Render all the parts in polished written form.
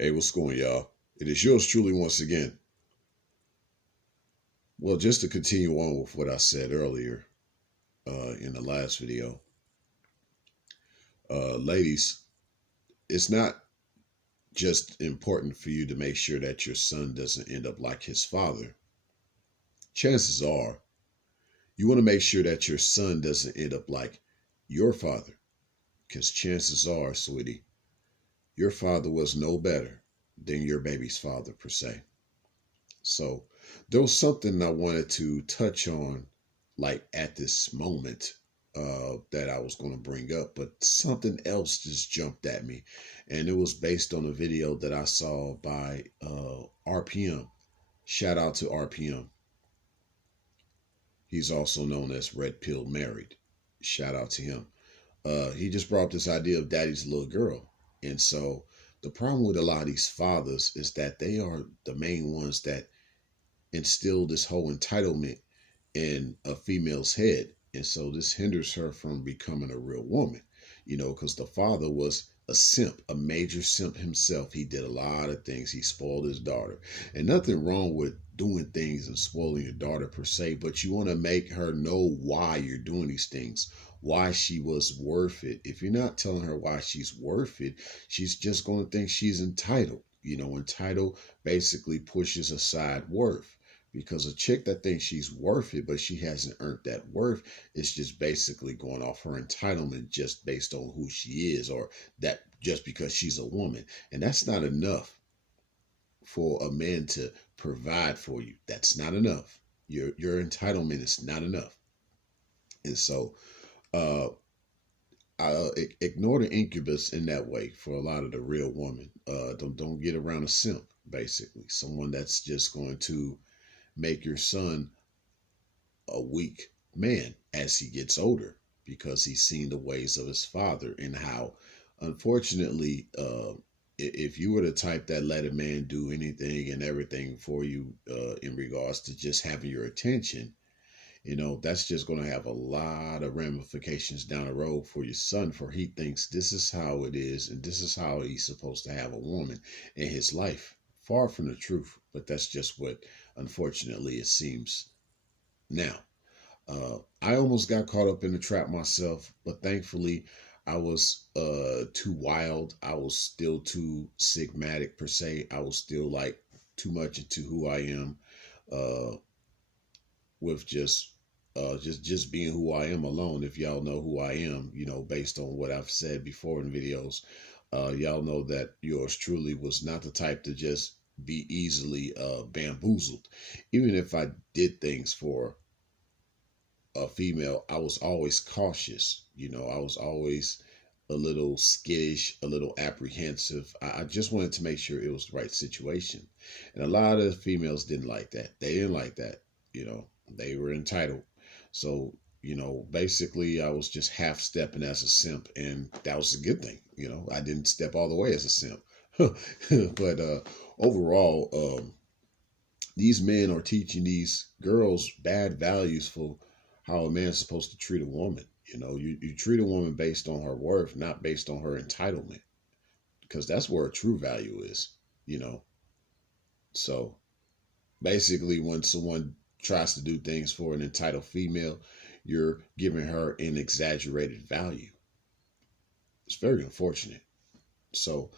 Hey, what's going, y'all? It is yours truly once again. Well, just to continue on with what I said earlier in the last video, ladies, it's not just important for you to make sure that your son doesn't end up like his father. Chances are you want to make sure that your son doesn't end up like your father, because chances are, sweetie, your father was no better than your baby's father, per se. So there was something I wanted to touch on, like at this moment, that I was going to bring up, but something else just jumped at me, and it was based on a video that I saw by RPM. Shout out to RPM. He's also known as Red Pill Married. Shout out to him. He just brought up this idea of daddy's little girl, and so the problem with a lot of these fathers is that they are the main ones that instill this whole entitlement in a female's head. And so this hinders her from becoming a real woman, because the father was a simp, a major simp himself. He did a lot of things. He spoiled his daughter. And nothing wrong with doing things and spoiling your daughter per se, but you want to make her know why you're doing these things, why she was worth it. If you're not telling her why she's worth it, she's just going to think she's entitled. Entitled basically pushes aside worth, because a chick that thinks she's worth it, but she hasn't earned that worth, is just basically going off her entitlement just based on who she is, or that just because she's a woman. And that's not enough for a man to provide for you. That's not enough. Your entitlement is not enough. And so uh ignore the incubus in that way for a lot of the real women. Don't get around a simp, basically. Someone that's just going to make your son a weak man as he gets older, because he's seen the ways of his father, and how, unfortunately, if you were the type that let a man do anything and everything for you, in regards to just having your attention, that's just going to have a lot of ramifications down the road for your son, for he thinks this is how it is and this is how he's supposed to have a woman in his life. Far from the truth, but that's just what, unfortunately, it seems now. I almost got caught up in the trap myself, but thankfully I was too wild. I was still too sigmatic, per se. I was still like too much into who I am, uh, with just being who I am alone. If y'all know who I am, based on what I've said before in videos, y'all know that yours truly was not the type to just be easily bamboozled. Even if I did things for a female, I was always cautious. I was always a little skittish, a little apprehensive. I just wanted to make sure it was the right situation. And a lot of the females didn't like that. They didn't like that. They were entitled. So, basically I was just half stepping as a simp, and that was a good thing. I didn't step all the way as a simp. But overall, these men are teaching these girls bad values for how a man's supposed to treat a woman. You treat a woman based on her worth, not based on her entitlement, because that's where a true value is. you know so basically, when someone tries to do things for an entitled female, you're giving her an exaggerated value. It's very unfortunate. So,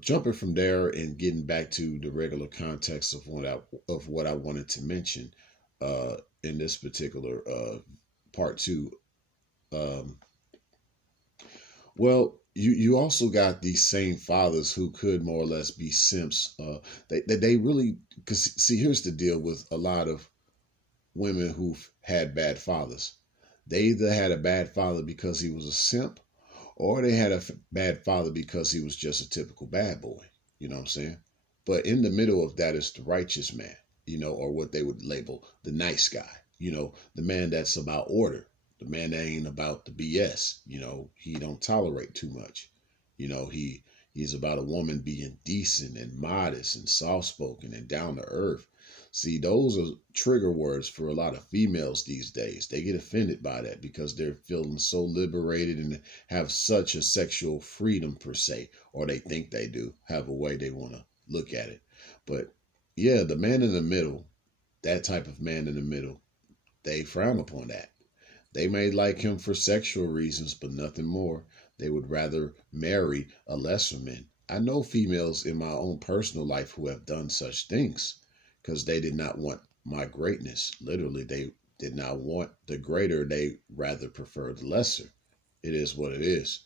jumping from there and getting back to the regular context of what I wanted to mention, in this particular part two. Um, well, you also got these same fathers who could more or less be simps. They really, because see, here's the deal with a lot of women who've had bad fathers. They either had a bad father because he was a simp, or they had a bad father because he was just a typical bad boy. You know what I'm saying? But in the middle of that is the righteous man, or what they would label the nice guy, the man that's about order, the man that ain't about the BS. He don't tolerate too much. He's about a woman being decent and modest and soft spoken and down to earth. See, those are trigger words for a lot of females these days. They get offended by that because they're feeling so liberated and have such a sexual freedom, per se, or they think they do, have a way they want to look at it. But yeah, the man in the middle, that type of man in the middle, they frown upon that. They may like him for sexual reasons, but nothing more. They would rather marry a lesser man. I know females in my own personal life who have done such things because they did not want my greatness. Literally, they did not want the greater. They rather prefer the lesser. It is what it is.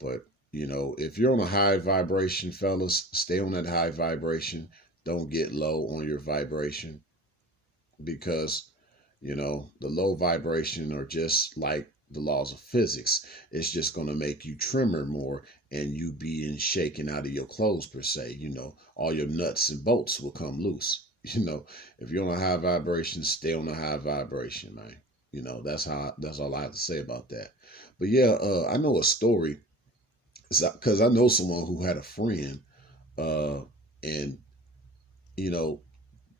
But, if you're on a high vibration, fellas, stay on that high vibration. Don't get low on your vibration because the low vibration are just like the laws of physics. It's just going to make you trimmer more and you being shaken out of your clothes, per se. All your nuts and bolts will come loose. If you're on a high vibration, stay on a high vibration, man. That's all I have to say about that. But yeah, I know a story because I know someone who had a friend, and you know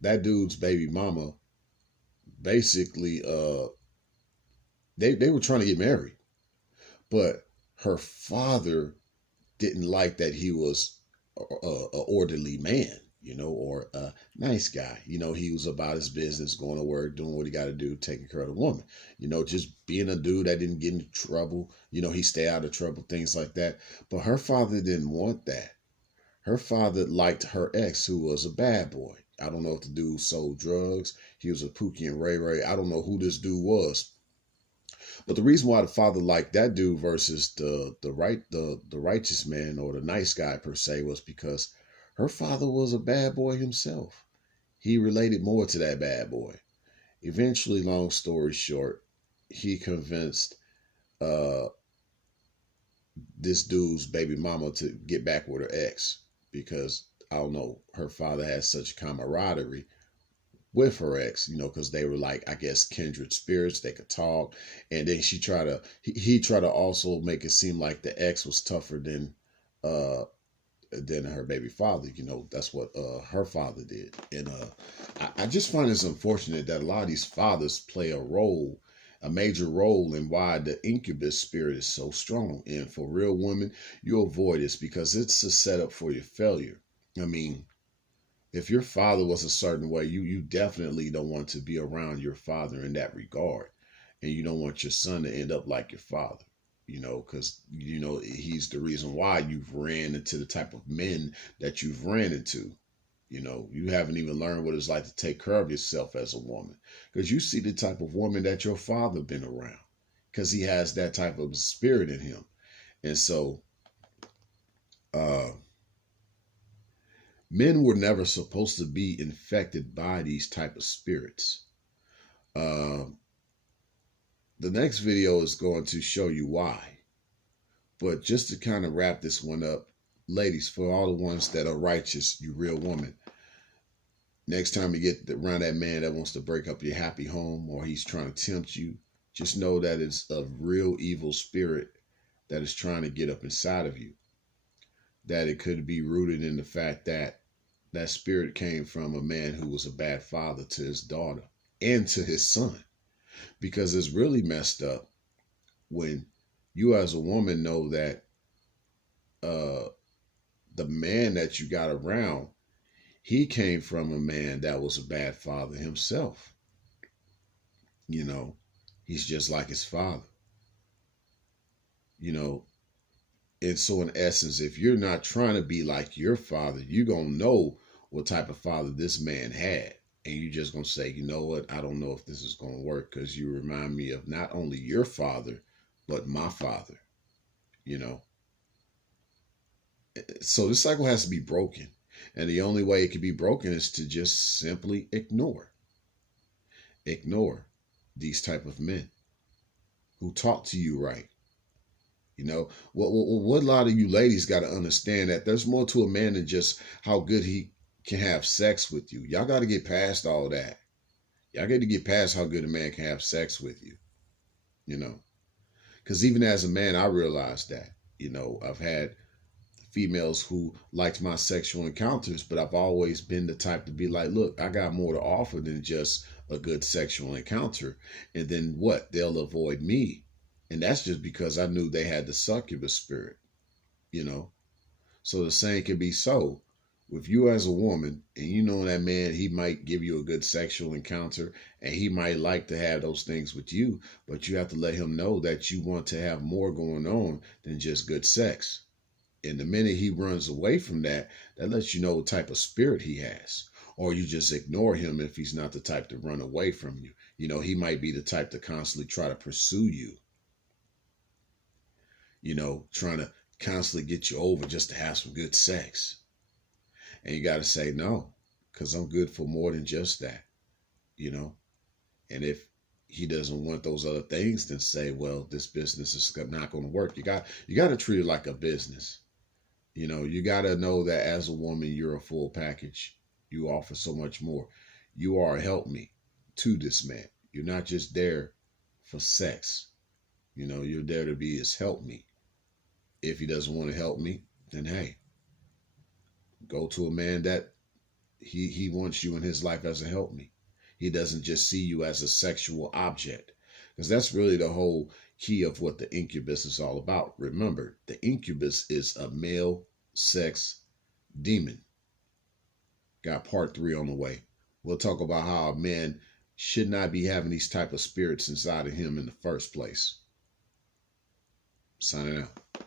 that dude's baby mama basically they were trying to get married, but her father didn't like that he was a orderly man, or a nice guy. He was about his business, going to work, doing what he got to do, taking care of the woman. Just being a dude that didn't get into trouble. He stayed out of trouble, things like that. But her father didn't want that. Her father liked her ex, who was a bad boy. I don't know if the dude sold drugs. He was a Pookie and Ray Ray. I don't know who this dude was. But the reason why the father liked that dude versus the righteous man or the nice guy, per se, was because her father was a bad boy himself. He related more to that bad boy. Eventually, long story short, he convinced uh, this dude's baby mama to get back with her ex because, I don't know, her father had such camaraderie with her ex, because they were like, I guess, kindred spirits. They could talk. And then he tried to also make it seem like the ex was tougher uh than her baby father. That's what her father did. And I just find it's unfortunate that a lot of these fathers play a major role in why the incubus spirit is so strong. And for real women, you avoid this because it's a setup for your failure. I mean, if your father was a certain way, you definitely don't want to be around your father in that regard. And you don't want your son to end up like your father, because, he's the reason why you've ran into the type of men that you've ran into. You haven't even learned what it's like to take care of yourself as a woman because you see the type of woman that your father been around because he has that type of spirit in him. And so, uh, men were never supposed to be infected by these type of spirits. Uh, the next video is going to show you why. But just to kind of wrap this one up, ladies, for all the ones that are righteous, you real woman, next time you get around that man that wants to break up your happy home or he's trying to tempt you, just know that it's a real evil spirit that is trying to get up inside of you. That it could be rooted in the fact that that spirit came from a man who was a bad father to his daughter and to his son. Because it's really messed up when you as a woman know that the man that you got around, he came from a man that was a bad father himself. He's just like his father. you know and so in essence, if you're not trying to be like your father, you're gonna know what type of father this man had, and you're just gonna say, you know what, I don't know if this is gonna work because you remind me of not only your father but my father. you know so this cycle has to be broken, and the only way it can be broken is to just simply ignore these type of men who talk to you right. What a lot of you ladies got to understand that there's more to a man than just how good he can have sex with you. Y'all got to get past all that. Y'all got to get past how good a man can have sex with you. You know, because even as a man, I realized that. I've had females who liked my sexual encounters, but I've always been the type to be like, look, I got more to offer than just a good sexual encounter. And then what? They'll avoid me. And that's just because I knew they had the succubus spirit, you know? So the same can be so with you as a woman, and you know that man, he might give you a good sexual encounter and he might like to have those things with you, but you have to let him know that you want to have more going on than just good sex. And the minute he runs away from that, that lets you know what type of spirit he has. Or you just ignore him if he's not the type to run away from you. You know, he might be the type to constantly try to pursue you, you know, trying to constantly get you over just to have some good sex. And you got to say no, because I'm good for more than just that, you know. And if he doesn't want those other things, then say, well, this business is not going to work. You got to treat it like a business. You know, you got to know that as a woman, you're a full package. You offer so much more. You are a helpmeet to this man. You're not just there for sex. You know, you're there to be his helpmeet. If he doesn't want to help me, then hey, go to a man that he wants you in his life as a helpmeet. He doesn't just see you as a sexual object. Because that's really the whole key of what the incubus is all about. Remember, the incubus is a male sex demon. Got part 3 on the way. We'll talk about how a man should not be having these type of spirits inside of him in the first place. Signing out.